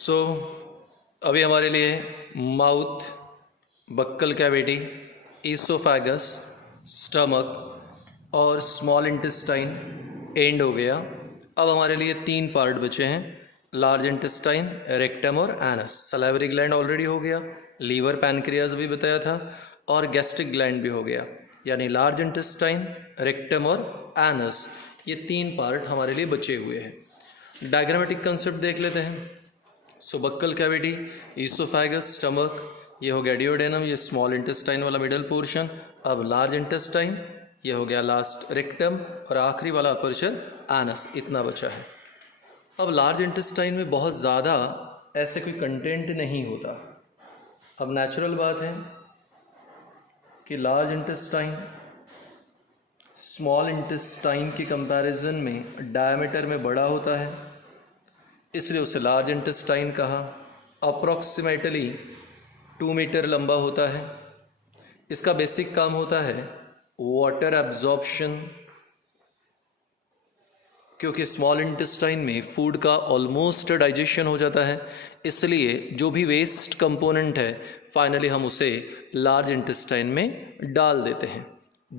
सो अभी हमारे लिए mouth, buccal cavity, oesophagus, stomach और स्मॉल इंटेस्टाइन एंड हो गया। अब हमारे लिए 3 पार्ट बचे हैं, लार्ज इंटेस्टाइन, रेक्टम और एनस। सलाइवरी ग्लैंड ऑलरेडी हो गया, लीवर पैनक्रियाज भी बताया था और गैस्ट्रिक ग्लैंड भी हो गया। यानी लार्ज इंटेस्टाइन, रेक्टम और एनस, ये 3 पार्ट हमारे लिए बचे हुए हैं। डायग्रामेटिक कंसेप्ट देख लेते हैं। सो बक्कल कैविटी, ईसोफेगस, स्टमक, ये हो गया डिओडेनम, ये स्मॉल इंटेस्टाइन वाला मिडल पोर्शन। अब लार्ज इंटेस्टाइन, ये हो गया लास्ट रेक्टम और आखिरी वाला अपर्चर एनस, इतना बचा है। अब लार्ज इंटेस्टाइन में बहुत ज़्यादा ऐसे कोई कंटेंट नहीं होता। अब नेचुरल बात है कि लार्ज इंटेस्टाइन स्मॉल इंटेस्टाइन के कंपैरिजन में डायमीटर में बड़ा होता है, इसलिए उसे लार्ज इंटेस्टाइन कहा। अप्रॉक्सीमेटली 2 मीटर लंबा होता है। इसका बेसिक काम होता है वाटर एब्जॉर्प्शन, क्योंकि स्मॉल इंटेस्टाइन में फूड का ऑलमोस्ट डाइजेशन हो जाता है, इसलिए जो भी वेस्ट कंपोनेंट है फाइनली हम उसे लार्ज इंटेस्टाइन में डाल देते हैं।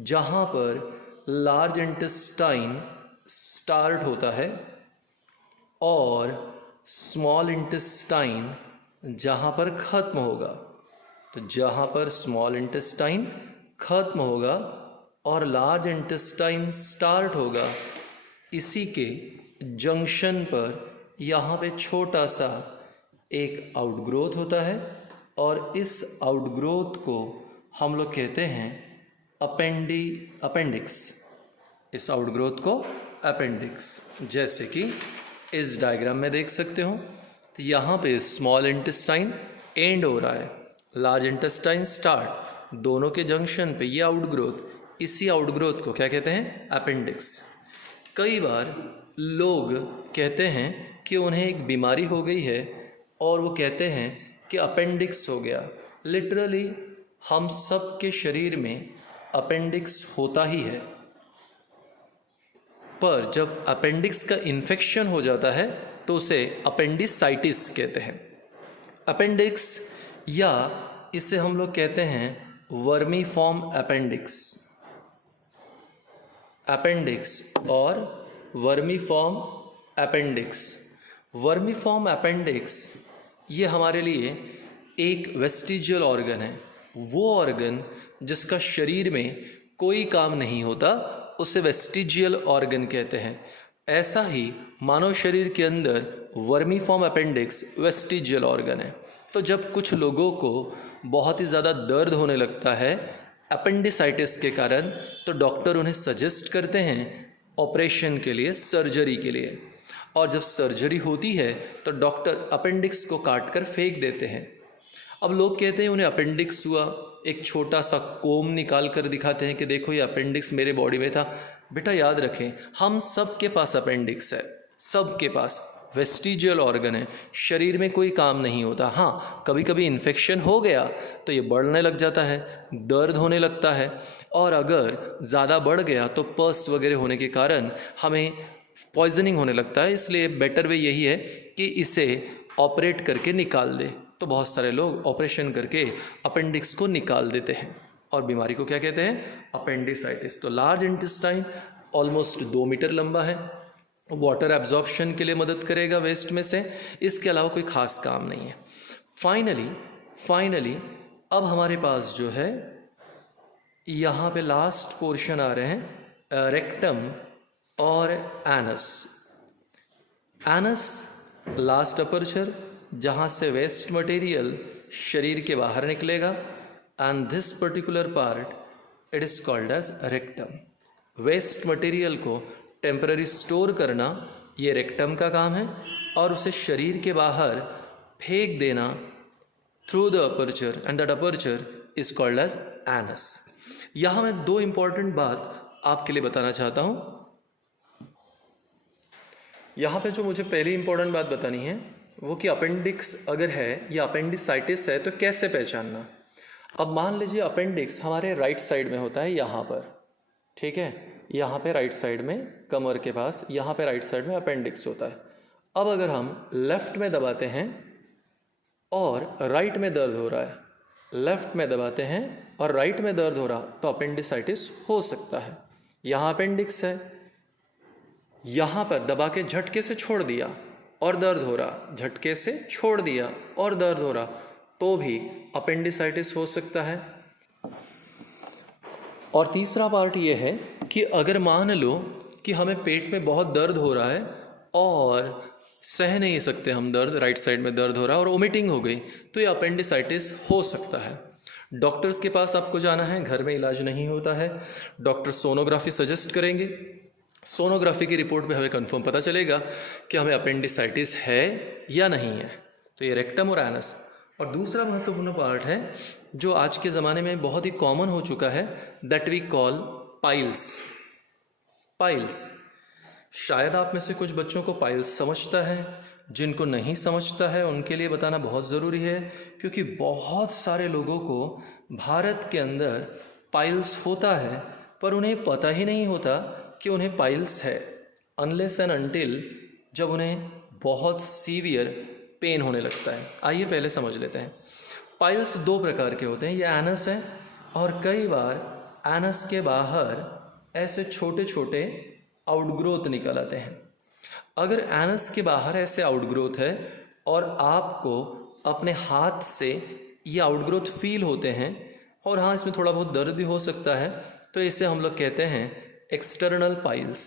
जहाँ पर लार्ज इंटेस्टाइन स्टार्ट होता है और स्मॉल इंटेस्टाइन जहाँ पर ख़त्म होगा, तो जहाँ पर स्मॉल इंटेस्टाइन ख़त्म होगा और लार्ज इंटेस्टाइन स्टार्ट होगा, इसी के जंक्शन पर यहाँ पे छोटा सा एक आउटग्रोथ होता है और इस आउटग्रोथ को हम लोग कहते हैं अपेंडिक्स। इस आउटग्रोथ को अपेंडिक्स, जैसे कि इस डायग्राम में देख सकते हो। तो यहाँ पे स्मॉल इंटेस्टाइन एंड हो रहा है, लार्ज इंटेस्टाइन स्टार्ट, दोनों के जंक्शन पे ये आउटग्रोथ, इसी आउटग्रोथ को क्या कहते हैं? अपेंडिक्स। कई बार लोग कहते हैं कि उन्हें एक बीमारी हो गई है और वो कहते हैं कि अपेंडिक्स हो गया। लिटरली हम सब के शरीर में अपेंडिक्स होता ही है, पर जब अपेंडिक्स का इन्फेक्शन हो जाता है तो उसे अपेंडिसाइटिस कहते हैं। अपेंडिक्स, या इसे हम लोग कहते हैं वर्मीफॉर्म अपेंडिक्स। अपेंडिक्स और वर्मीफॉर्म अपेंडिक्स। वर्मीफॉर्म अपेंडिक्स ये हमारे लिए एक वेस्टिजियल ऑर्गन है। वो ऑर्गन जिसका शरीर में कोई काम नहीं होता, उसे वेस्टिजियल ऑर्गन कहते हैं। ऐसा ही मानव शरीर के अंदर वर्मीफॉर्म अपेंडिक्स वेस्टिजियल ऑर्गन है। तो जब कुछ लोगों को बहुत ही ज़्यादा दर्द होने लगता है अपेंडिसाइटिस के कारण, तो डॉक्टर उन्हें सजेस्ट करते हैं ऑपरेशन के लिए, सर्जरी के लिए। और जब सर्जरी होती है तो डॉक्टर अपेंडिक्स को काट कर फेंक देते हैं। अब लोग कहते हैं उन्हें अपेंडिक्स हुआ, एक छोटा सा कोम निकाल कर दिखाते हैं कि देखो ये अपेंडिक्स मेरे बॉडी में था। बेटा याद रखें, हम सब के पास अपेंडिक्स है, सब के पास वेस्टिजियल ऑर्गन है, शरीर में कोई काम नहीं होता। हाँ, कभी कभी इन्फेक्शन हो गया तो ये बढ़ने लग जाता है, दर्द होने लगता है, और अगर ज़्यादा बढ़ गया तो पस वगैरह होने के कारण हमें पॉइजनिंग होने लगता है। इसलिए बेटर वे यही है कि इसे ऑपरेट करके निकाल दे। तो बहुत सारे लोग ऑपरेशन करके अपेंडिक्स को निकाल देते हैं और बीमारी को क्या कहते हैं? अपेंडिसाइटिस। तो लार्ज इंटेस्टाइन ऑलमोस्ट 2 मीटर लंबा है, वाटर एब्जॉर्प्शन के लिए मदद करेगा वेस्ट में से, इसके अलावा कोई ख़ास काम नहीं है। फाइनली अब हमारे पास जो है यहाँ पे लास्ट पोर्शन आ रहे हैं, रेक्टम और एनस। एनस लास्ट अपर्चर, जहाँ से वेस्ट मटेरियल शरीर के बाहर निकलेगा, and this particular part it is called as rectum. Waste material को टेम्पररी स्टोर करना ये रेक्टम का काम है, और उसे शरीर के बाहर फेंक देना through the aperture, and that aperture is called as anus. यहाँ मैं 2 इंपॉर्टेंट बात आपके लिए बताना चाहता हूँ। यहाँ पे जो मुझे पहली इंपॉर्टेंट बात बतानी है वो कि अपेंडिक्स अगर है या अपेंडिसाइटिस है तो कैसे पहचानना। अब मान लीजिए अपेंडिक्स हमारे राइट साइड में होता है, यहाँ पर, ठीक है, यहाँ पे राइट साइड में कमर के पास, यहाँ पे राइट साइड में अपेंडिक्स होता है। अब अगर हम लेफ़्ट में दबाते हैं और राइट में दर्द हो रहा है, लेफ्ट में दबाते हैं और राइट में दर्द हो रहा, तो अपेंडिसाइटिस हो सकता है। यहाँ अपेंडिक्स है, यहाँ पर दबा के झटके से छोड़ दिया और दर्द हो रहा, झटके से छोड़ दिया और दर्द हो रहा, तो भी अपेंडिसाइटिस हो सकता है। और तीसरा पार्ट ये है कि अगर मान लो कि हमें पेट में बहुत दर्द हो रहा है और सह नहीं सकते हम दर्द, राइट साइड में दर्द हो रहा है और वोमिटिंग हो गई, तो ये अपेंडिसाइटिस हो सकता है। डॉक्टर्स के पास आपको जाना है, घर में इलाज नहीं होता है, डॉक्टर सोनोग्राफी सजेस्ट करेंगे। सोनोग्राफी की रिपोर्ट में हमें कंफर्म पता चलेगा कि हमें अपेंडिसाइटिस है या नहीं है। तो ये रेक्टम और एनस। और दूसरा महत्वपूर्ण पार्ट है जो आज के ज़माने में बहुत ही कॉमन हो चुका है, that we call piles. Piles, शायद आप में से कुछ बच्चों को पाइल्स समझता है, जिनको नहीं समझता है उनके लिए बताना बहुत ज़रूरी है, क्योंकि बहुत सारे लोगों को भारत के अंदर पाइल्स होता है पर उन्हें पता ही नहीं होता कि उन्हें पाइल्स है, अनलेस एंड अनटिल जब उन्हें बहुत सीवियर पेन होने लगता है। आइए पहले समझ लेते हैं। पाइल्स दो प्रकार के होते हैं, ये एनस है और कई बार एनस के बाहर ऐसे छोटे छोटे आउटग्रोथ निकल आते हैं। अगर एनस के बाहर ऐसे आउटग्रोथ है और आपको अपने हाथ से ये आउटग्रोथ फील होते हैं और हाँ इसमें थोड़ा बहुत दर्द भी हो सकता है, तो इसे हम लोग कहते हैं एक्सटर्नल पाइल्स।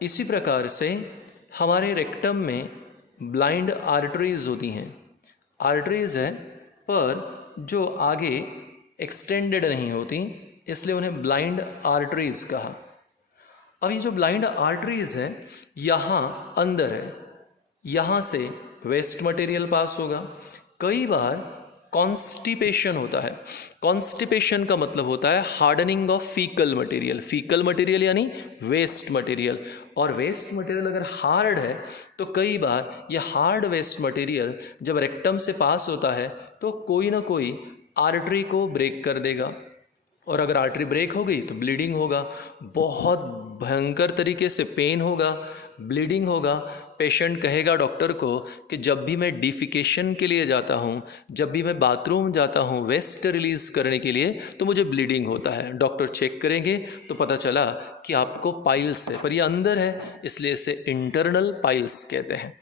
इसी प्रकार से हमारे रेक्टम में ब्लाइंड आर्टरीज होती हैं। आर्टरीज है पर जो आगे एक्सटेंडेड नहीं होती, इसलिए उन्हें ब्लाइंड आर्टरीज कहा। अब ये जो ब्लाइंड आर्टरीज है यहाँ अंदर है, यहाँ से वेस्ट मटेरियल पास होगा। कई बार कॉन्स्टिपेशन होता है। कॉन्स्टिपेशन का मतलब होता है hardening of faecal material. Faecal material यानी वेस्ट मटेरियल, और वेस्ट मटेरियल अगर हार्ड है तो कई बार ये हार्ड वेस्ट मटेरियल जब रेक्टम से पास होता है तो कोई ना कोई आर्टरी को ब्रेक कर देगा, और अगर आर्टरी ब्रेक हो गई तो ब्लीडिंग होगा, बहुत भयंकर तरीके से पेन होगा, ब्लीडिंग होगा। पेशेंट कहेगा डॉक्टर को कि जब भी मैं डिफिकेशन के लिए जाता हूँ, जब भी मैं बाथरूम जाता हूँ वेस्ट रिलीज़ करने के लिए, तो मुझे ब्लीडिंग होता है। डॉक्टर चेक करेंगे तो पता चला कि आपको पाइल्स है, पर ये अंदर है, इसलिए इसे इंटरनल पाइल्स कहते हैं।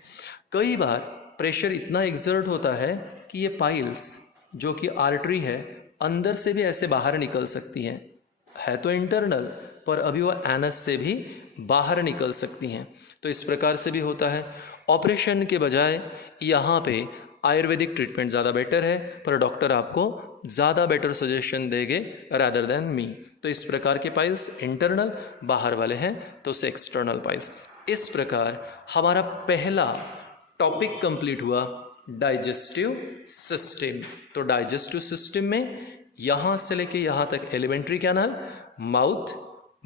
कई बार प्रेशर इतना एक्सर्ट होता है कि ये पाइल्स जो कि आर्टरी है अंदर से भी ऐसे बाहर निकल सकती हैं, है तो इंटरनल पर अभी वो एनस से भी बाहर निकल सकती हैं। तो इस प्रकार से भी होता है। ऑपरेशन के बजाय यहाँ पे आयुर्वेदिक ट्रीटमेंट ज़्यादा बेटर है, पर डॉक्टर आपको ज़्यादा बेटर सजेशन देंगे रादर देन मी। तो इस प्रकार के पाइल्स इंटरनल बाहर वाले हैं, तो उसे एक्सटर्नल पाइल्स। इस प्रकार हमारा पहला टॉपिक कंप्लीट हुआ, डाइजेस्टिव सिस्टम। तो डाइजेस्टिव सिस्टम में यहाँ से लेके यहाँ तक alimentary canal, mouth,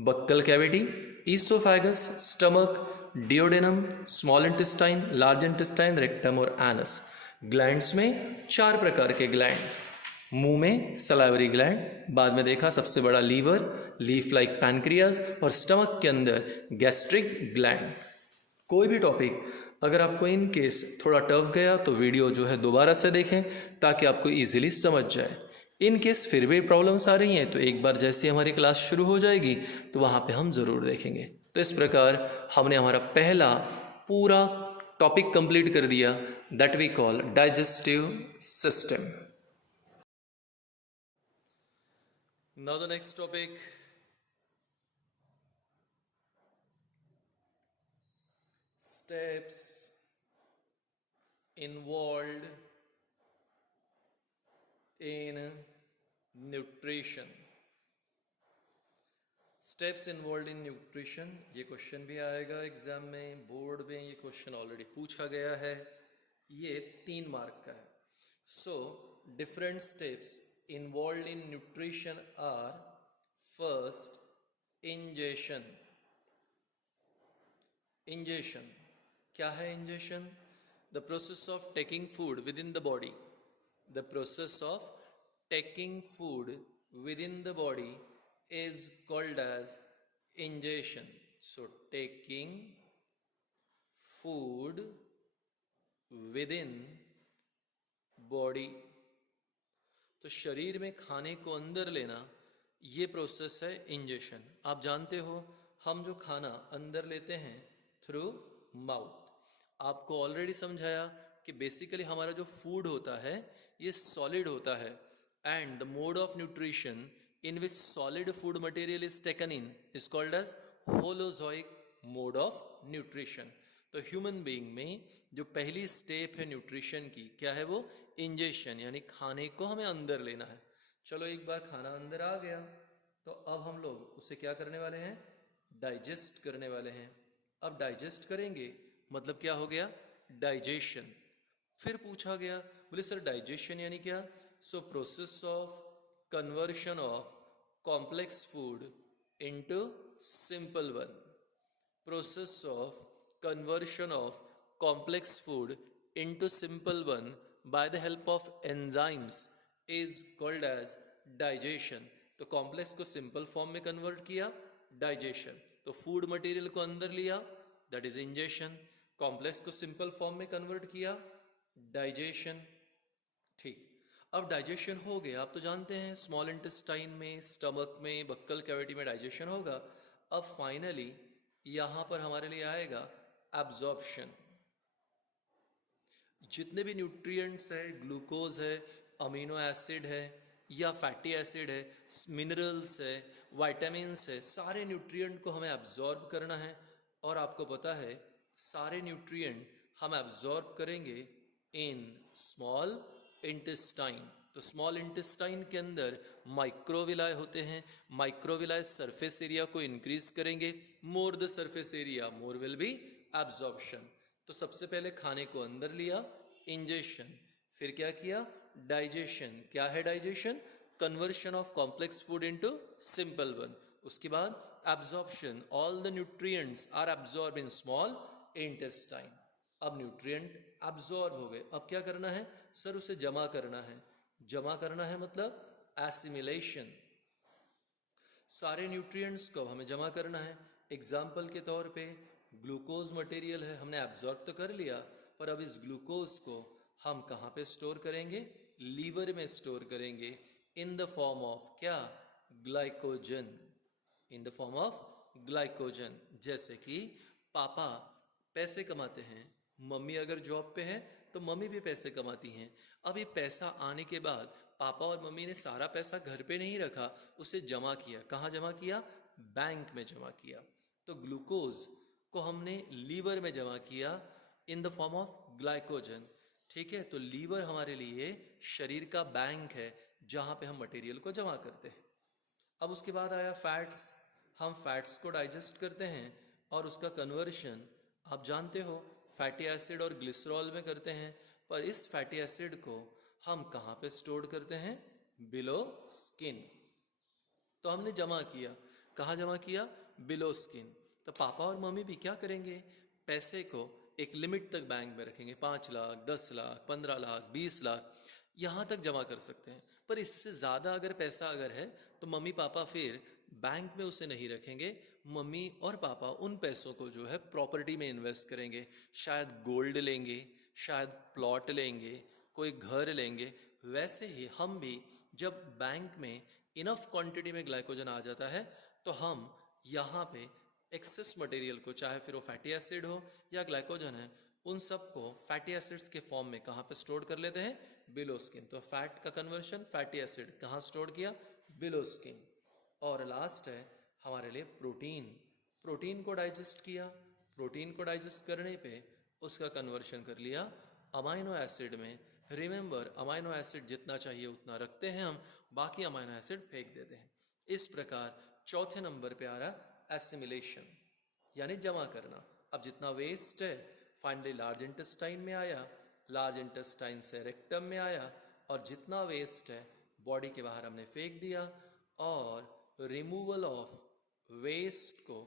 buccal cavity, oesophagus, stomach, duodenum, small intestine, large intestine, rectum और एनस। ग्लैंड्स में 4 प्रकार के ग्लैंड, मुंह में सलाइवरी ग्लैंड, बाद में देखा सबसे बड़ा लीवर, लीफ लाइक पैनक्रियाज, और स्टमक के अंदर गैस्ट्रिक ग्लैंड। कोई भी टॉपिक अगर आपको इन केस थोड़ा टफ गया तो वीडियो जो है दोबारा से देखें ताकि आपको इजीली समझ जाए। इन केस फिर भी प्रॉब्लम्स आ रही हैं तो एक बार जैसे हमारी क्लास शुरू हो जाएगी तो वहाँ पे हम ज़रूर देखेंगे। तो इस प्रकार हमने हमारा पहला पूरा टॉपिक कंप्लीट कर दिया, that we call digestive system. Now the next topic, steps involved in nutrition। Steps involve in nutrition, ये क्वेश्चन भी आएगा एग्जाम में, बोर्ड में ये क्वेश्चन ऑलरेडी पूछा गया है। ये 3 मार्क का है। So different steps involve in nutrition are, first ingestion. Ingestion क्या है? Ingestion the process of taking food within the body. The process of taking food within the body is called as ingestion. So taking food within body. तो शरीर में खाने को अंदर लेना, ये प्रोसेस है इंजेशन। आप जानते हो हम जो खाना अंदर लेते हैं थ्रू माउथ। आपको ऑलरेडी समझाया कि बेसिकली हमारा जो फूड होता है ये सॉलिड होता है, and the mode of nutrition in which solid food material is taken in is called as holozoic mode of nutrition. तो ह्यूमन बीइंग में जो पहली स्टेप है न्यूट्रिशन की, क्या है वो? इंजेशन, यानी खाने को हमें अंदर लेना है। चलो एक बार खाना अंदर आ गया तो अब हम लोग उसे क्या करने वाले हैं? डाइजेस्ट करने वाले हैं। अब डाइजेस्ट करेंगे मतलब क्या हो गया? डाइजेशन। फिर पूछा गया, बोले सर डाइजेशन यानी क्या? So process of conversion of complex food into simple one. Process of conversion of complex food into simple one by the help of enzymes is called as digestion। तो complex को simple form में convert किया, digestion. तो food material को अंदर लिया, that is ingestion. Complex को simple form में कन्वर्ट किया, डाइजेशन। ठीक, अब डाइजेशन हो गया। आप तो जानते हैं स्मॉल इंटेस्टाइन में, स्टमक में, बक्कल कैविटी में डाइजेशन होगा। अब फाइनली यहाँ पर हमारे लिए आएगा एब्जॉर्प्शन। जितने भी न्यूट्रिएंट्स है, ग्लूकोज है, अमीनो एसिड है या फैटी एसिड है, मिनरल्स है, विटामिन्स है, सारे न्यूट्रिएंट को हमें एब्जॉर्ब करना है। और आपको पता है सारे न्यूट्रिएंट हम एब्जॉर्ब करेंगे इन स्मॉल इंटेस्टाइन। तो स्मॉल इंटेस्टाइन के अंदर माइक्रोविलाई होते हैं। माइक्रोविलाई सरफेस एरिया को इंक्रीज करेंगे। More the surface area more will be absorption. तो सबसे पहले खाने को अंदर लिया, इंजेशन। फिर क्या किया? डाइजेशन। क्या है digestion? Conversion of complex food into simple one. उसके बाद absorption, all the nutrients are absorb in small intestine. अब न्यूट्रिएंट एब्जॉर्ब हो गए, अब क्या करना है? सर उसे जमा करना है। जमा करना है मतलब एसिमिलेशन। सारे न्यूट्रिएंट्स को हमें जमा करना है। एग्जाम्पल के तौर पे ग्लूकोज मटेरियल है, हमने एब्जॉर्ब तो कर लिया, पर अब इस ग्लूकोज को हम कहाँ पे स्टोर करेंगे? लीवर में स्टोर करेंगे इन द फॉर्म ऑफ क्या? Glycogen. In the form of glycogen. जैसे कि पापा पैसे कमाते हैं, मम्मी अगर जॉब पे है तो मम्मी भी पैसे कमाती हैं। अब ये पैसा आने के बाद पापा और मम्मी ने सारा पैसा घर पे नहीं रखा, उसे जमा किया। कहाँ जमा किया? बैंक में जमा किया। तो ग्लूकोज को हमने लीवर में जमा किया in the form of glycogen. ठीक है, तो लीवर हमारे लिए शरीर का बैंक है जहाँ पे हम मटेरियल को जमा करते हैं। अब उसके बाद आया फैट्स। हम फैट्स को डाइजेस्ट करते हैं और उसका कन्वर्शन आप जानते हो फैटी एसिड और ग्लिसरॉल में करते हैं। पर इस फैटी एसिड को हम कहाँ पे स्टोर करते हैं? Below skin. तो हमने जमा किया, कहाँ जमा किया? Below skin. तो पापा और मम्मी भी क्या करेंगे? पैसे को एक लिमिट तक बैंक में रखेंगे, 5 लाख, 10 लाख, 15 लाख, 20 लाख, यहाँ तक जमा कर सकते हैं। पर इससे ज़्यादा अगर पैसा अगर है तो मम्मी पापा फिर बैंक में उसे नहीं रखेंगे। मम्मी और पापा उन पैसों को जो है प्रॉपर्टी में इन्वेस्ट करेंगे। शायद गोल्ड लेंगे, शायद प्लॉट लेंगे, कोई घर लेंगे। वैसे ही हम भी जब बैंक में इनफ क्वांटिटी में ग्लाइकोजन आ जाता है तो हम यहाँ पे एक्सेस मटेरियल को, चाहे फिर वो फैटी एसिड हो या ग्लाइकोजन है, उन सब को फैटी एसिड्स के फॉर्म में कहाँ पे स्टोर कर लेते हैं? Below skin. तो फैट का कन्वर्शन फैटी एसिड कहाँ स्टोर किया? Below skin. और लास्ट है हमारे लिए प्रोटीन। प्रोटीन को डाइजेस्ट किया। प्रोटीन को डाइजेस्ट करने पे उसका कन्वर्शन कर लिया अमाइनो एसिड में। रिमेंबर, अमाइनो एसिड जितना चाहिए उतना रखते हैं हम, बाकी अमाइनो एसिड फेंक देते हैं। इस प्रकार चौथे नंबर पे आ रहा एसिमिलेशन, यानी जमा करना। अब जितना वेस्ट है फाइनली लार्ज इंटेस्टाइन में आया, लार्ज इंटेस्टाइन से रेक्टम में आया, और जितना वेस्ट है बॉडी के बाहर हमने फेंक दिया। और रिमूवल ऑफ वेस्ट को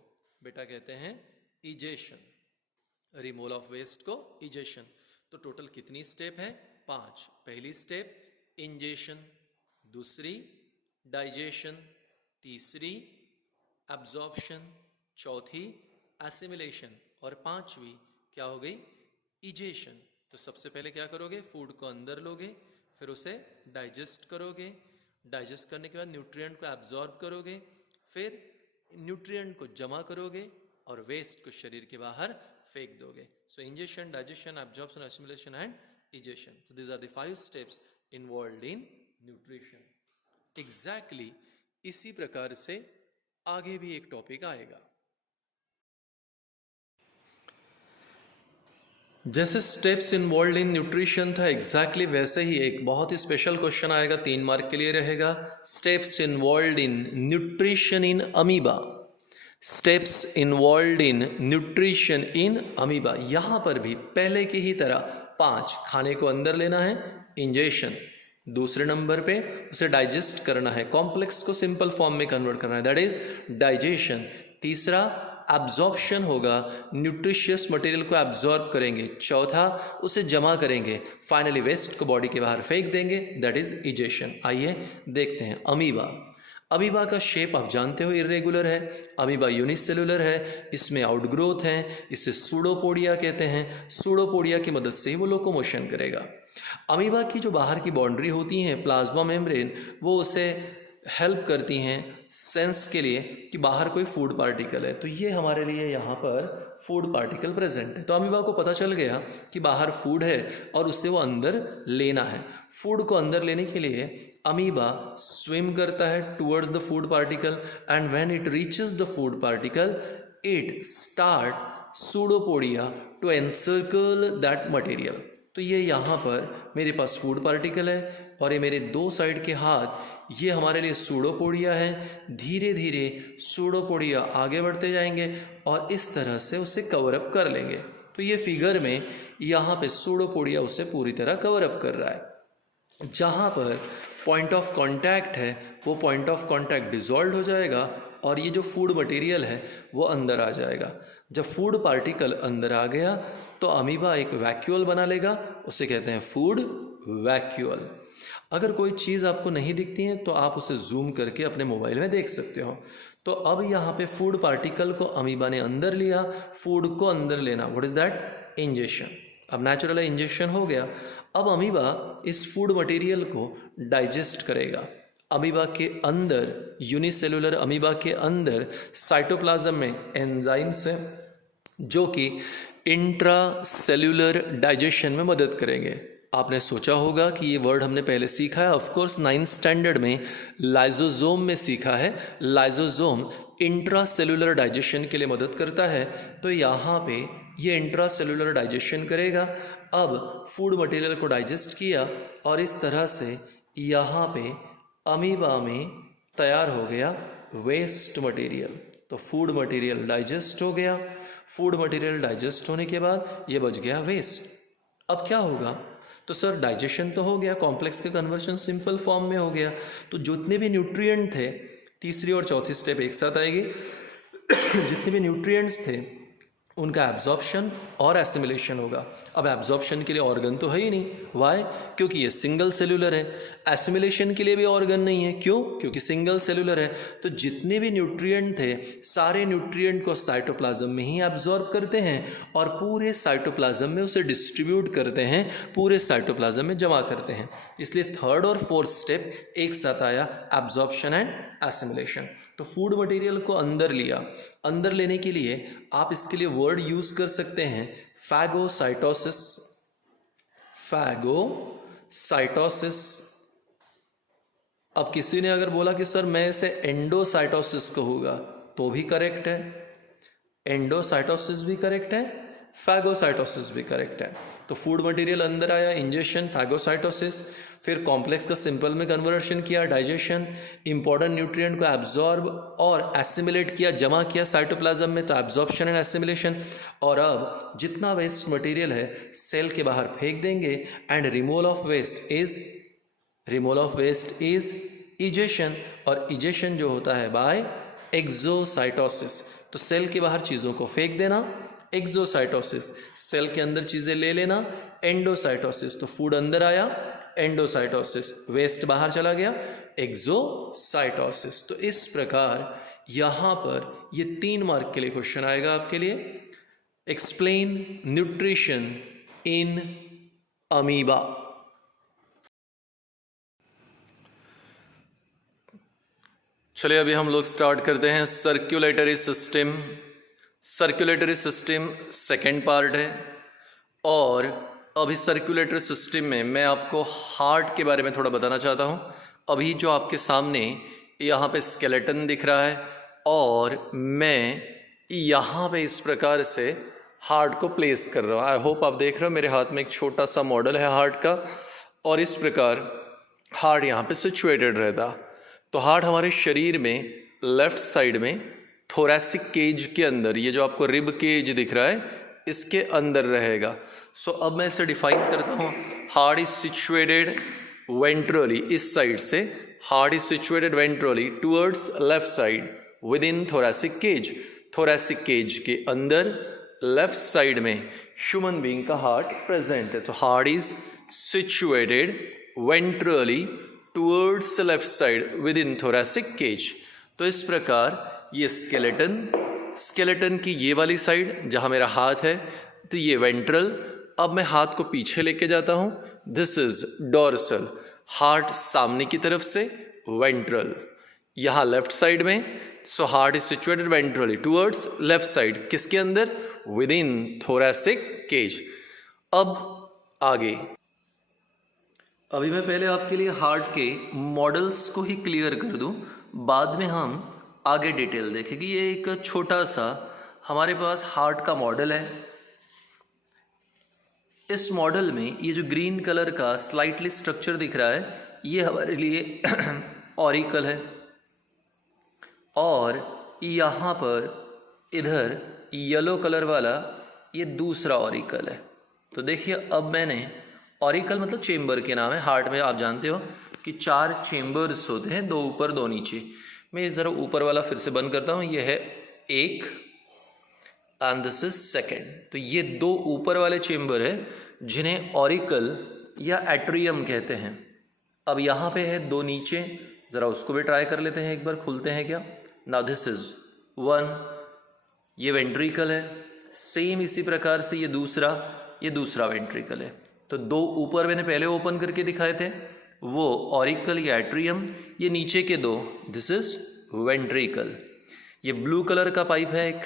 बेटा कहते हैं इजेशन। रिमूवल ऑफ वेस्ट को इजेशन। तो टोटल कितनी स्टेप है? 5। पहली स्टेप इंजेशन, दूसरी डाइजेशन, तीसरी एब्जॉर्प्शन, चौथी एसिमिलेशन, और पांचवी क्या हो गई? इजेशन। तो सबसे पहले क्या करोगे, फूड को अंदर लोगे, फिर उसे डाइजेस्ट करोगे, डाइजेस्ट करने के बाद न्यूट्रिएंट को एब्जॉर्ब करोगे, फिर न्यूट्रिएंट को जमा करोगे और वेस्ट को शरीर के बाहर फेंक दोगे. So ingestion, digestion, absorption, assimilation and egestion. So these are the 5 steps involved in nutrition. Exactly इसी प्रकार से आगे भी एक टॉपिक आएगा. जैसे स्टेप्स इन्वॉल्व इन न्यूट्रिशन था, एग्जैक्टली वैसे ही एक बहुत ही स्पेशल क्वेश्चन आएगा, 3 मार्क के लिए रहेगा. Steps involve in nutrition in amoeba. Steps involve in nutrition in amoeba. यहाँ पर भी पहले की ही तरह 5. खाने को अंदर लेना है, इंजेशन. दूसरे नंबर पे उसे डाइजेस्ट करना है, कॉम्प्लेक्स को सिंपल फॉर्म में कन्वर्ट करना है, दैट इज डाइजेशन. तीसरा एब्जॉर्प्शन होगा, न्यूट्रिशियस मटेरियल को एब्जॉर्ब करेंगे. चौथा उसे जमा करेंगे. फाइनली वेस्ट को बॉडी के बाहर फेंक देंगे, दैट इज इजेशन. आइए देखते हैं अमीबा. अमीबा का शेप आप जानते हो इर्रेगुलर है. अमीबा यूनिसेलुलर है, इसमें आउटग्रोथ है, इसे सूडोपोडिया कहते हैं. सूडोपोडिया की मदद से ही वो लोकोमोशन करेगा. अमीबा की जो बाहर की बाउंड्री होती हैं, प्लाज्मा मेम्ब्रेन, वो उसे हेल्प करती हैं सेंस के लिए कि बाहर कोई फूड पार्टिकल है. तो ये हमारे लिए यहाँ पर फूड पार्टिकल प्रेजेंट है. तो अमीबा को पता चल गया कि बाहर फूड है और उसे वो अंदर लेना है. फूड को अंदर लेने के लिए अमीबा स्विम करता है towards the food particle, and when it reaches the food particle it start pseudopodia to encircle that material. तो ये यहाँ पर मेरे पास फूड पार्टिकल है और ये मेरे 2 साइड के हाथ, ये हमारे लिए सूडोपोडिया है. धीरे धीरे सूडोपोडिया आगे बढ़ते जाएंगे और इस तरह से उसे कवर अप कर लेंगे. तो ये फिगर में यहाँ पे सूडोपोडिया उसे पूरी तरह कवर अप कर रहा है. जहाँ पर पॉइंट ऑफ कांटेक्ट है वो पॉइंट ऑफ कांटेक्ट डिसॉल्व हो जाएगा और ये जो फूड मटेरियल है वो अंदर आ जाएगा. जब फूड पार्टिकल अंदर आ गया तो अमीबा एक वैक्यूल बना लेगा, उसे कहते हैं फूड वैक्यूल. अगर कोई चीज़ आपको नहीं दिखती है तो आप उसे जूम करके अपने मोबाइल में देख सकते हो. तो अब यहाँ पे फूड पार्टिकल को अमीबा ने अंदर लिया, फूड को अंदर लेना, व्हाट इज दैट, इंजेशन. अब नेचुरल इंजेक्शन हो गया. अब अमीबा इस फूड मटेरियल को डाइजेस्ट करेगा. अमीबा के अंदर, यूनिसेलुलर अमीबा के अंदर साइटोप्लाज्म में एंजाइम्स हैं जो कि इंट्रा सेल्यूलर डाइजेशन में मदद करेंगे. आपने सोचा होगा कि ये वर्ड हमने पहले सीखा है, ऑफ कोर्स 9th स्टैंडर्ड में लाइजोजोम में सीखा है. लाइजोजोम इंट्रा सेल्यूलर डाइजेशन के लिए मदद करता है. तो यहाँ पे ये इंट्रा सेल्यूलर डाइजेशन करेगा. अब फूड मटेरियल को डाइजेस्ट किया और इस तरह से यहाँ पे अमीबा में तैयार हो गया वेस्ट मटेरियल. तो फूड मटेरियल डाइजेस्ट हो गया. फूड मटेरियल डाइजेस्ट होने के बाद ये बच गया वेस्ट. अब क्या होगा, तो सर डाइजेशन तो हो गया, कॉम्प्लेक्स का कन्वर्शन सिंपल फॉर्म में हो गया. तो जितने भी न्यूट्रिएंट थे, तीसरी और चौथी स्टेप एक साथ आएगी. जितने भी न्यूट्रिएंट्स थे उनका एब्जॉर्प्शन और एसिमिलेशन होगा. अब एब्जॉर्प्शन के लिए ऑर्गन तो है ही नहीं. वाई? क्योंकि ये सिंगल सेल्यूलर है. एसिमिलेशन के लिए भी ऑर्गन नहीं है. क्यों? क्योंकि सिंगल सेल्यूलर है. तो जितने भी न्यूट्रिएंट थे, सारे न्यूट्रिएंट को साइटोप्लाज्म में ही एब्जॉर्ब करते हैं और पूरे साइटोप्लाज्म में उसे डिस्ट्रीब्यूट करते हैं, पूरे साइटोप्लाज्म में जमा करते हैं. इसलिए 3rd और 4th स्टेप एक साथ आया, एब्जॉर्प्शन एंड एसिमिलेशन. तो फूड मटेरियल को अंदर लिया. अंदर लेने के लिए आप इसके लिए वर्ड यूज कर सकते हैं फैगोसाइटोसिस. फैगोसाइटोसिस. अब किसी ने अगर बोला कि सर मैं इसे एंडोसाइटोसिस कहूँगा तो भी करेक्ट है. एंडोसाइटोसिस भी करेक्ट है, फैगोसाइटोसिस भी करेक्ट है. तो फूड मटेरियल अंदर आया, इंजेशन, फैगोसाइटोसिस. फिर कॉम्प्लेक्स का सिंपल में कन्वर्शन किया, डाइजेशन. इंपॉर्टेंट न्यूट्रिएंट को एब्जॉर्ब और एसिमिलेट किया, जमा किया साइटोप्लाज्म में, तो एब्जॉर्प्शन एंड एसिमिलेशन. और अब जितना वेस्ट मटेरियल है सेल के बाहर फेंक देंगे and removal of waste is egestion. और इजेशन जो होता है बाय एक्सोसाइटोसिस. तो सेल के बाहर चीज़ों को फेंक देना, एक्सोसाइटोसिस. सेल के अंदर चीज़ें ले लेना, एंडोसाइटोसिस. तो फूड अंदर आया, एंडोसाइटोसिस. वेस्ट बाहर चला गया, एक्सोसाइटोसिस. तो इस प्रकार यहाँ पर ये 3 मार्क के लिए क्वेश्चन आएगा आपके लिए. Explain nutrition in amoeba. चलिए अभी हम लोग स्टार्ट करते हैं circulatory system. Circulatory system second part है और अभी सर्कुलेटरी सिस्टम में मैं आपको हार्ट के बारे में थोड़ा बताना चाहता हूँ। अभी जो आपके सामने यहाँ पे स्केलेटन दिख रहा है और मैं यहाँ पे इस प्रकार से हार्ट को प्लेस कर रहा हूँ। आई होप आप देख रहे हो मेरे हाथ में एक छोटा सा मॉडल है हार्ट का और इस प्रकार हार्ट यहाँ पे सिचुएटेड रहता। तो हार्ट हमारे शरीर में लेफ्ट साइड में थोरैसिक केज के अंदर, ये जो आपको रिब केज दिख रहा है इसके अंदर रहेगा। सो अब मैं इसे डिफाइन करता हूँ। हार्ट इज सिचुएटेड वेंट्रली, इस साइड से heart is situated ventrally towards left side within thoracic cage. Thoracic cage के अंदर लेफ्ट साइड में ह्यूमन बीइंग का हार्ट प्रेजेंट है। तो heart is situated ventrally towards left side within thoracic cage. तो इस प्रकार ये स्केलेटन की ये वाली साइड जहाँ मेरा हाथ है तो ये वेंट्रल। अब मैं हाथ को पीछे लेके जाता हूँ, दिस इज डोर्सल। हार्ट सामने की तरफ से वेंट्रल, यहाँ लेफ्ट साइड में। So heart is situated ventrally towards left side, किसके अंदर? Within thoracic cage. अब आगे, अभी मैं पहले आपके लिए हार्ट के मॉडल्स को ही क्लियर कर दूं, बाद में हम आगे डिटेल देखेंगे। ये एक छोटा सा हमारे पास हार्ट का मॉडल है। इस मॉडल में ये जो ग्रीन कलर का स्लाइटली स्ट्रक्चर दिख रहा है ये हमारे लिए ऑरिकल है और यहाँ पर इधर येलो कलर वाला ये दूसरा ऑरिकल है। तो देखिए अब मैंने, ऑरिकल मतलब चेम्बर के नाम है। हार्ट में आप जानते हो कि 4 चेम्बर्स होते हैं, 2 ऊपर 2 नीचे। मैं ये ज़रा ऊपर वाला फिर से बंद करता हूँ, ये है 1 एंड दिस इज सेकेंड। तो ये 2 ऊपर वाले चेम्बर है जिन्हें ऑरिकल या एट्रियम कहते हैं। अब यहाँ पे है 2 नीचे, ज़रा उसको भी ट्राई कर लेते हैं एक बार, खुलते हैं क्या? नाउ दिस इज 1, ये वेंट्रिकल है। सेम इसी प्रकार से ये दूसरा वेंट्रिकल है। तो 2 ऊपर मैंने पहले ओपन करके दिखाए थे, वो ऑरिकल या एट्रियम। ये नीचे के 2, दिस इज वेंट्रिकल। ये ब्लू कलर का पाइप है एक,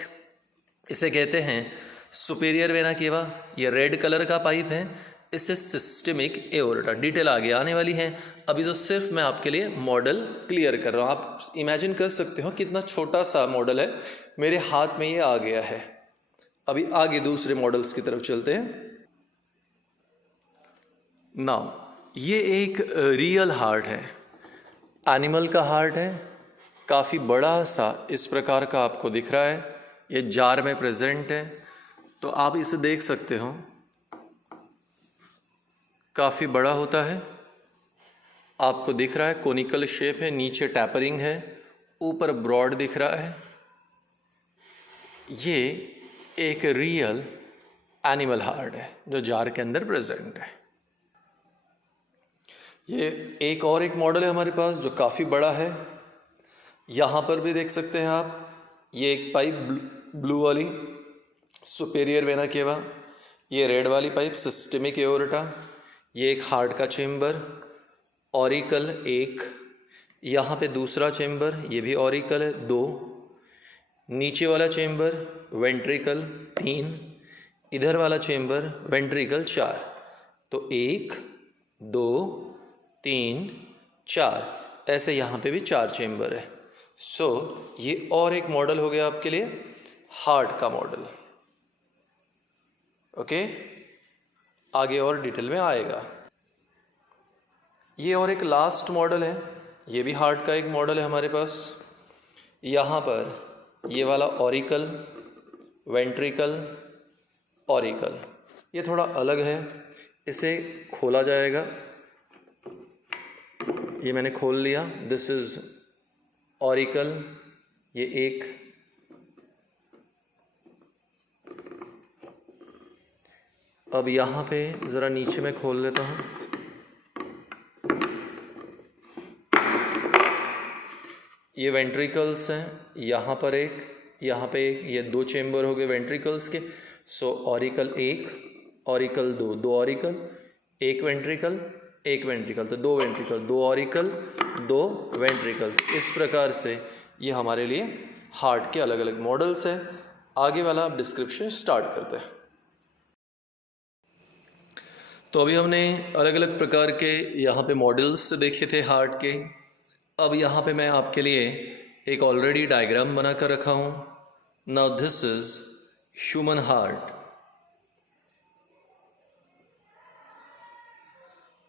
इसे कहते हैं सुपेरियर वेना केवा। ये रेड कलर का पाइप है, इसे सिस्टेमिक एओर्टा। डिटेल आगे आने वाली है, अभी तो सिर्फ मैं आपके लिए मॉडल क्लियर कर रहा हूँ। आप इमेजिन कर सकते हो कितना छोटा सा मॉडल है, मेरे हाथ में ये आ गया है। अभी आगे दूसरे मॉडल्स की तरफ चलते हैं। नाउ ये एक रियल हार्ट है, एनिमल का हार्ट है, काफ़ी बड़ा सा इस प्रकार का आपको दिख रहा है। ये जार में प्रेजेंट है, तो आप इसे देख सकते हो, काफ़ी बड़ा होता है। आपको दिख रहा है कोनिकल शेप है, नीचे टैपरिंग है, ऊपर ब्रॉड दिख रहा है। ये एक रियल एनिमल हार्ट है जो जार के अंदर प्रेजेंट है। ये एक और एक मॉडल है हमारे पास जो काफ़ी बड़ा है। यहाँ पर भी देख सकते हैं आप, ये एक पाइप ब्लू वाली सुपेरियर वेना केवा, ये रेड वाली पाइप सिस्टेमिक एओर्टा, ये एक हार्ट का चेम्बर, ऑरिकल एक, यहाँ पे दूसरा चेम्बर, ये भी ऑरिकल है 2, नीचे वाला चेम्बर वेंट्रिकल 3, इधर वाला चेम्बर वेंट्रिकल 4। तो 1 2 3 4, ऐसे यहाँ पे भी 4 चेम्बर है। सो ये और एक मॉडल हो गया आपके लिए हार्ट का मॉडल। ओके, आगे और डिटेल में आएगा। ये और एक लास्ट मॉडल है, ये भी हार्ट का एक मॉडल है हमारे पास। यहाँ पर ये वाला ऑरिकल, वेंट्रिकल, ऑरिकल, ये थोड़ा अलग है, इसे खोला जाएगा। ये मैंने खोल लिया, दिस इज ऑरिकल, ये एक, अब यहाँ पे ज़रा नीचे मैं खोल लेता हूँ। ये वेंट्रिकल्स हैं, यहाँ पर एक, यहाँ पे एक, ये 2 चेम्बर हो गए वेंट्रिकल्स के। सो ऑरिकल 1, ऑरिकल 2, 2 ऑरिकल, एक वेंट्रिकल, एक वेंट्रिकल, तो दो वेंट्रिकल, दो ऑरिकल, दो वेंट्रिकल। इस प्रकार से ये हमारे लिए हार्ट के अलग अलग मॉडल्स हैं। आगे वाला आप डिस्क्रिप्शन स्टार्ट करते हैं। तो अभी हमने अलग अलग प्रकार के यहाँ पे मॉडल्स देखे थे हार्ट के। अब यहाँ पे मैं आपके लिए एक ऑलरेडी डायग्राम बना कर रखा हूँ। Now this is human heart.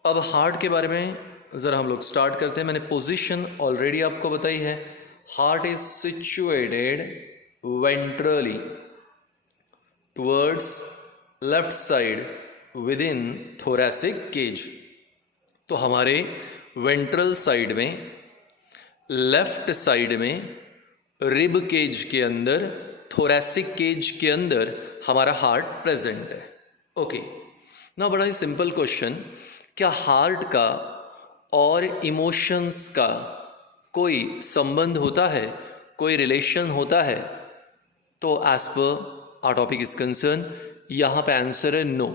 अब हार्ट के बारे में ज़रा हम लोग स्टार्ट करते हैं। मैंने पोजीशन ऑलरेडी आपको बताई है। Heart is situated ventrally towards left side within thoracic cage. तो हमारे वेंट्रल साइड में, लेफ्ट साइड में, रिब केज के अंदर, थोरैसिक केज के अंदर हमारा हार्ट प्रेजेंट है। ओके, ना बड़ा ही सिंपल क्वेश्चन, क्या हार्ट का और इमोशंस का कोई संबंध होता है, कोई रिलेशन होता है? तो as per hour topic is concern, यहाँ पे आंसर है no.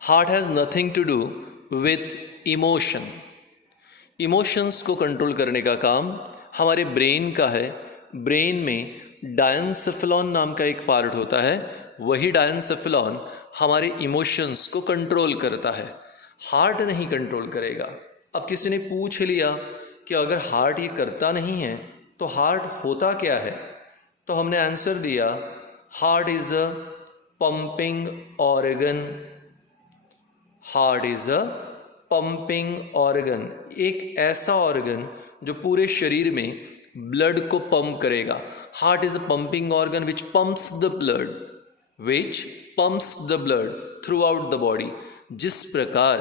Heart has nothing to do with emotion. Emotions को कंट्रोल करने का काम हमारे ब्रेन का है। ब्रेन में डायनसेफेलॉन नाम का एक पार्ट होता है, वही डायनसेफेलॉन हमारे इमोशंस को कंट्रोल करता है, हार्ट नहीं कंट्रोल करेगा। अब किसी ने पूछ लिया कि अगर हार्ट ये करता नहीं है तो हार्ट होता क्या है? तो हमने आंसर दिया, heart is a pumping organ. Heart is a pumping organ, एक ऐसा ऑर्गन जो पूरे शरीर में ब्लड को पंप करेगा। Heart is a pumping organ which pumps the blood, which pumps the blood throughout the body. जिस प्रकार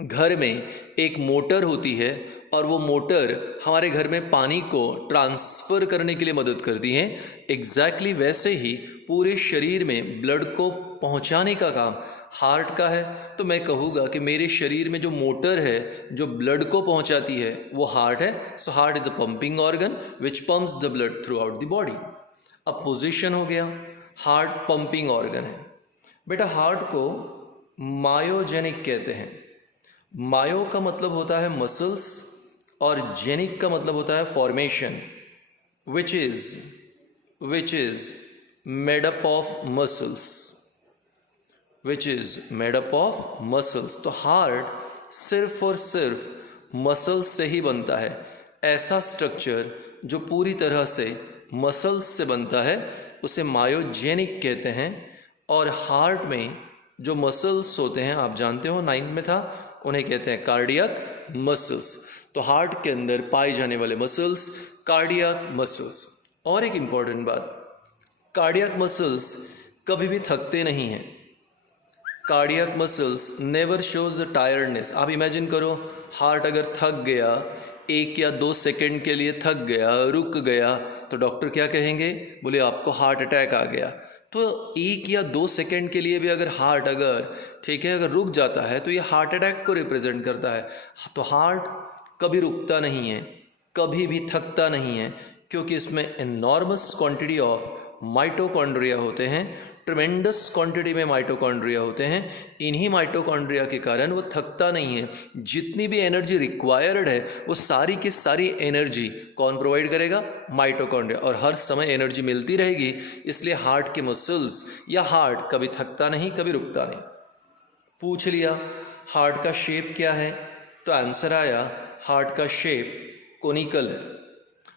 घर में एक मोटर होती है और वो मोटर हमारे घर में पानी को ट्रांसफ़र करने के लिए मदद करती है, एग्जैक्टली वैसे ही पूरे शरीर में ब्लड को पहुंचाने का काम हार्ट का है। तो मैं कहूँगा कि मेरे शरीर में जो मोटर है जो ब्लड को पहुंचाती है वो हार्ट है। So heart is a pumping organ which pumps the blood throughout the body. अब पोजीशन हो गया, हार्ट पंपिंग ऑर्गन है। बेटा हार्ट को मायोजेनिक कहते हैं। मायो का मतलब होता है मसल्स और जेनिक का मतलब होता है formation, which is made up of muscles, which is made up of muscles. तो हार्ट सिर्फ और सिर्फ मसल्स से ही बनता है। ऐसा स्ट्रक्चर जो पूरी तरह से मसल्स से बनता है उसे मायोजेनिक कहते हैं। और हार्ट में जो मसल्स होते हैं, आप जानते हो 9th में था, उन्हें कहते हैं कार्डियक मसल्स। तो हार्ट के अंदर पाए जाने वाले मसल्स कार्डियक मसल्स। और एक इम्पॉर्टेंट बात, कार्डियक मसल्स कभी भी थकते नहीं हैं। Cardiac muscles never shows tiredness. आप इमेजिन करो, हार्ट अगर थक गया, 1 या 2 सेकेंड के लिए थक गया, रुक गया, तो डॉक्टर क्या कहेंगे? बोले आपको हार्ट अटैक आ गया। तो 1 या 2 सेकेंड के लिए भी अगर हार्ट अगर रुक जाता है तो ये हार्ट अटैक को रिप्रेजेंट करता है। तो हार्ट कभी रुकता नहीं है, कभी भी थकता नहीं है, क्योंकि इसमें एनॉर्मस क्वांटिटी ऑफ माइटोकॉन्ड्रिया होते हैं। ट्रेमेंडस क्वांटिटी में माइटोकॉन्ड्रिया होते हैं। इन्हीं माइटोकॉन्ड्रिया के कारण वो थकता नहीं है। जितनी भी एनर्जी रिक्वायर्ड है वो सारी की सारी एनर्जी कौन प्रोवाइड करेगा? माइटोकॉन्ड्रिया। और हर समय एनर्जी मिलती रहेगी, इसलिए हार्ट के मसल्स या हार्ट कभी थकता नहीं, कभी रुकता नहीं। पूछ लिया हार्ट का शेप क्या है, तो आंसर आया हार्ट का शेप कोनिकल है।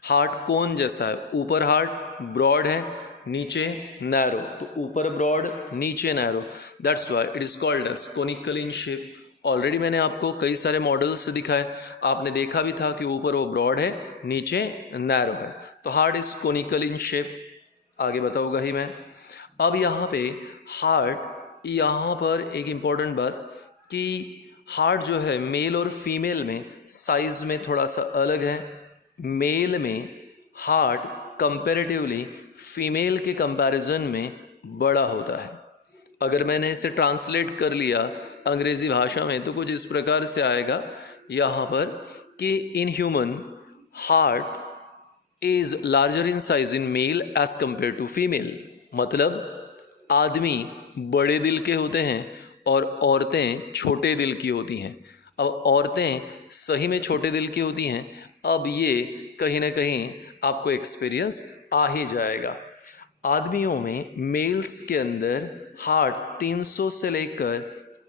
हार्ट कोन जैसा है। ऊपर हार्ट ब्रॉड है, नीचे नैरो। तो ऊपर ब्रॉड, नीचे narrow, that's why it is called as conical in shape. Already मैंने आपको कई सारे मॉडल्स दिखाए, आपने देखा भी था कि ऊपर वो ब्रॉड है, नीचे नैरो है। तो heart is conical in shape. आगे बताऊँगा ही मैं। अब यहाँ पे हार्ट, यहाँ पर एक इम्पॉर्टेंट बात कि हार्ट जो है मेल और फीमेल में साइज़ में थोड़ा सा अलग है। मेल में हार्ट कंपैरेटिवली फीमेल के कंपैरिजन में बड़ा होता है। अगर मैंने इसे ट्रांसलेट कर लिया अंग्रेज़ी भाषा में तो कुछ इस प्रकार से आएगा यहाँ पर कि in human heart is larger in size in male as compare to female. मतलब आदमी बड़े दिल के होते हैं और औरतें छोटे दिल की होती हैं। अब औरतें सही में छोटे दिल की होती हैं, अब ये कहीं ना कहीं आपको एक्सपीरियंस आ ही जाएगा। आदमियों में मेल्स के अंदर हार्ट 300 से लेकर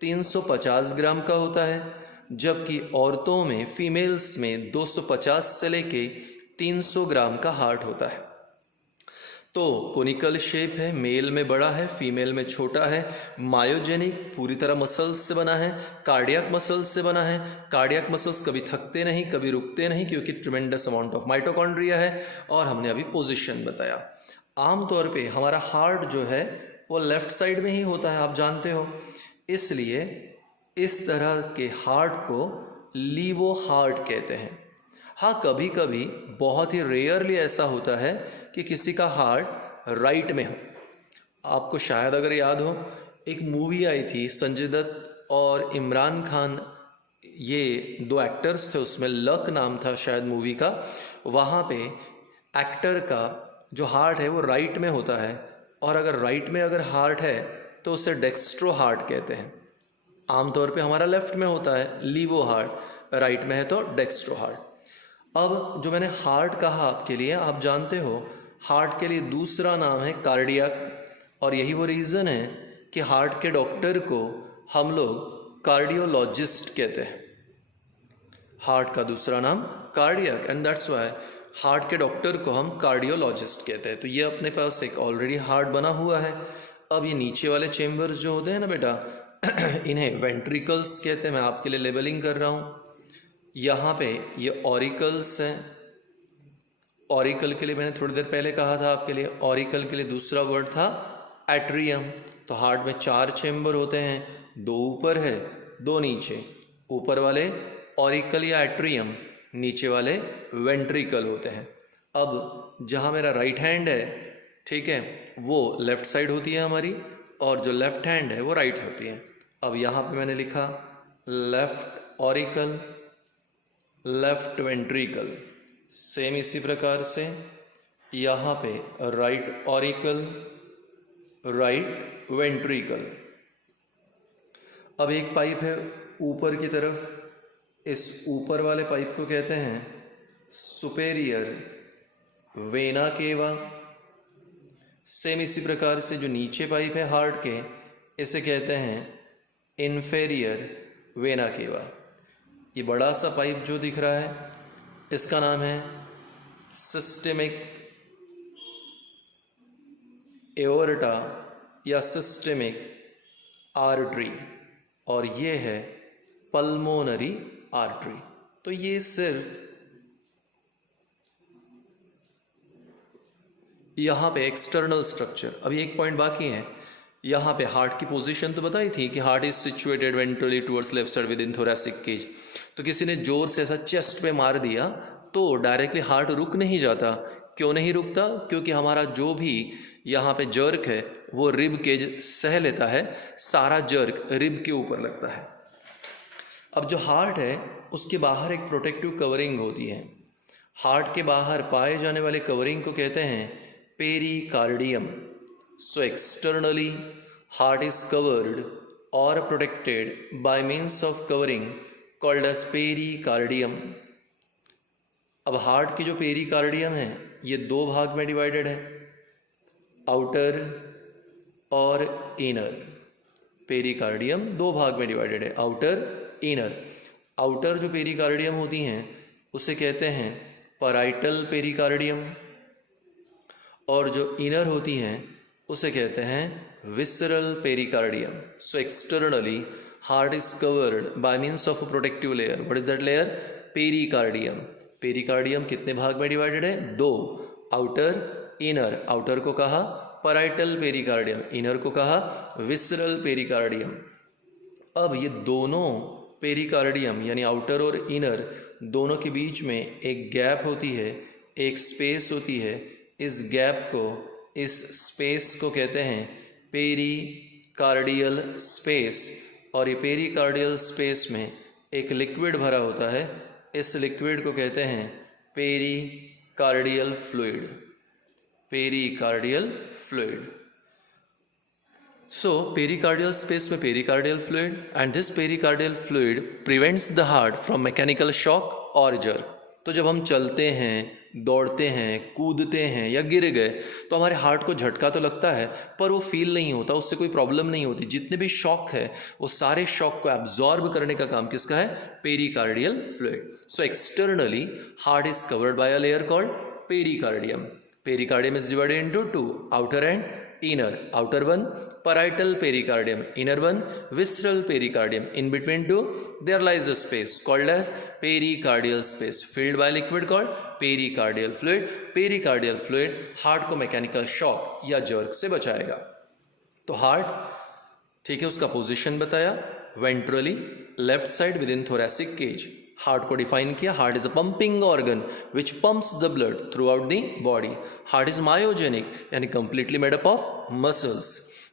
350 ग्राम का होता है, जबकि औरतों में फीमेल्स में 250 से लेके 300 ग्राम का हार्ट होता है। तो कोनिकल शेप है, मेल में बड़ा है, फीमेल में छोटा है। मायोजेनिक, पूरी तरह मसल्स से बना है, कार्डियक मसल्स से बना है। कार्डियक मसल्स कभी थकते नहीं, कभी रुकते नहीं, क्योंकि ट्रिमेंडस अमाउंट ऑफ माइटोकॉन्ड्रिया है। और हमने अभी पोजीशन बताया। आमतौर पे हमारा हार्ट जो है वो लेफ़्ट साइड में ही होता है, आप जानते हो। इसलिए इस तरह के हार्ट को लीवो हार्ट कहते हैं। हाँ, कभी कभी बहुत ही रेयरली ऐसा होता है कि किसी का हार्ट राइट में हो। आपको शायद अगर याद हो, एक मूवी आई थी संजय दत्त और इमरान खान, ये दो एक्टर्स थे, उसमें लक नाम था शायद मूवी का। वहाँ पे एक्टर का जो हार्ट है वो राइट में होता है, और अगर राइट में अगर हार्ट है तो उसे डेक्स्ट्रो हार्ट कहते हैं। आमतौर पे हमारा लेफ़्ट में होता है लीवो हार्ट, राइट में है तो डेक्स्ट्रो हार्ट। अब जो मैंने हार्ट कहा आपके लिए, आप जानते हो हार्ट के लिए दूसरा नाम है कार्डियक, और यही वो रीज़न है कि हार्ट के डॉक्टर को हम लोग कार्डियोलॉजिस्ट कहते हैं। हार्ट का दूसरा नाम cardiac, and that's why heart के डॉक्टर को हम कार्डियोलॉजिस्ट कहते हैं। तो ये अपने पास एक ऑलरेडी हार्ट बना हुआ है। अब ये नीचे वाले चेम्बर्स जो होते हैं ना बेटा, इन्हें वेंट्रिकल्स कहते हैं। मैं आपके लिए लेबलिंग कर रहा हूँ। यहाँ पे ये ऑरिकल्स हैं। ऑरिकल के लिए मैंने थोड़ी देर पहले कहा था आपके लिए, ऑरिकल के लिए दूसरा वर्ड था एट्रियम। तो हार्ट में 4 चेम्बर होते हैं, 2 ऊपर है, 2 नीचे। ऊपर वाले ऑरिकल या एट्रियम, नीचे वाले वेंट्रिकल होते हैं। अब जहाँ मेरा राइट हैंड है, ठीक है, वो लेफ़्ट साइड होती है हमारी, और जो लेफ़्ट हैंड है वो राइट होती है। अब यहाँ पे मैंने लिखा left auricle, left ventricle. Same इसी प्रकार से यहाँ पे राइट ऑरिकल, राइट वेंट्रिकल। अब एक पाइप है ऊपर की तरफ, इस ऊपर वाले पाइप को कहते हैं सुपेरियर वेना केवा। सेम इसी प्रकार से जो नीचे पाइप है हार्ट के, इसे कहते हैं इन्फेरियर वेना केवा। ये बड़ा सा पाइप जो दिख रहा है, इसका नाम है सिस्टेमिक एओर्टा या सिस्टेमिक आर्टरी, और ये है पल्मोनरी आर्टरी। तो ये सिर्फ यहाँ पे एक्सटर्नल स्ट्रक्चर। अभी एक पॉइंट बाकी है। यहाँ पे हार्ट की पोजीशन तो बताई थी कि heart is situated ventrally towards left side within thoracic cage. तो किसी ने जोर से ऐसा चेस्ट पे मार दिया तो डायरेक्टली हार्ट रुक नहीं जाता। क्यों नहीं रुकता? क्योंकि हमारा जो भी यहाँ पे जर्क है वो रिब केज सह लेता है, सारा जर्क रिब के ऊपर लगता है। अब जो हार्ट है उसके बाहर एक प्रोटेक्टिव कवरिंग होती है। हार्ट के बाहर पाए जाने वाले कवरिंग को कहते हैं pericardium. So externally heart is covered और protected by means of covering called as pericardium. अब हार्ट की जो पेरिकार्डियम है ये 2 भाग में डिवाइडेड है, आउटर और इनर। पेरिकार्डियम 2 भाग में डिवाइडेड है, आउटर इनर। आउटर जो पेरिकार्डियम होती हैं उसे कहते हैं पैराइटल पेरिकार्डियम, और जो इनर होती हैं उसे कहते हैं visceral pericardium. So externally heart is covered by means of a protective layer. What is that layer? Pericardium. Pericardium कितने भाग में डिवाइडेड है? 2, आउटर इनर। आउटर को कहा पैराइटल पेरिकार्डियम, इनर को कहा विसरल पेरिकार्डियम। अब ये दोनों पेरिकार्डियम यानी आउटर और इनर दोनों के बीच में एक गैप होती है, एक स्पेस होती है। इस गैप को, इस स्पेस को कहते हैं पेरिकार्डियल स्पेस, और ये पेरिकार्डियल स्पेस में एक लिक्विड भरा होता है। इस लिक्विड को कहते हैं pericardial fluid. Pericardial fluid. So pericardial space में pericardial fluid, and this pericardial fluid prevents the heart from mechanical shock और जर्क। तो जब हम चलते हैं, दौड़ते हैं, कूदते हैं या गिर गए तो हमारे हार्ट को झटका तो लगता है पर वो फील नहीं होता, उससे कोई प्रॉब्लम नहीं होती। जितने भी शॉक है वो सारे शॉक को एब्जॉर्ब करने का काम किसका है? Pericardial fluid. So externally heart is covered by a layer called pericardium. Pericardium is divided into two, outer and inner. Outer one, parietal pericardium. Inner one, visceral pericardium. In between two, there lies a space called as pericardial space, filled by liquid called pericardial fluid. Pericardial fluid heart को mechanical shock या jerk से बचाएगा. तो heart, ठीक है, उसका position बताया, ventrally left side within thoracic cage. Heart को डिफाइन किया, heart is a pumping organ which pumps the blood throughout the body. Heart is myogenic यानी completely made up of muscles.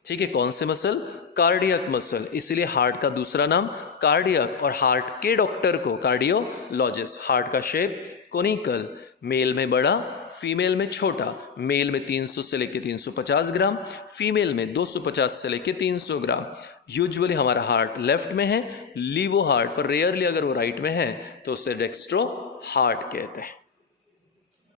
ठीक है, कौन से muscle? Cardiac muscle. इसीलिए heart का दूसरा नाम कार्डियक, और हार्ट के डॉक्टर को कार्डियोलॉजिस्ट. हार्ट का शेप कोनिकल, मेल में बड़ा, फीमेल में छोटा. मेल में 300 से लेकर 350 ग्राम, फीमेल में 250 से लेकर 300 ग्राम. यूजुअली हमारा हार्ट लेफ्ट में है, लीवो हार्ट, पर रेयरली अगर वो राइट में है तो उसे डेक्स्ट्रो हार्ट कहते हैं.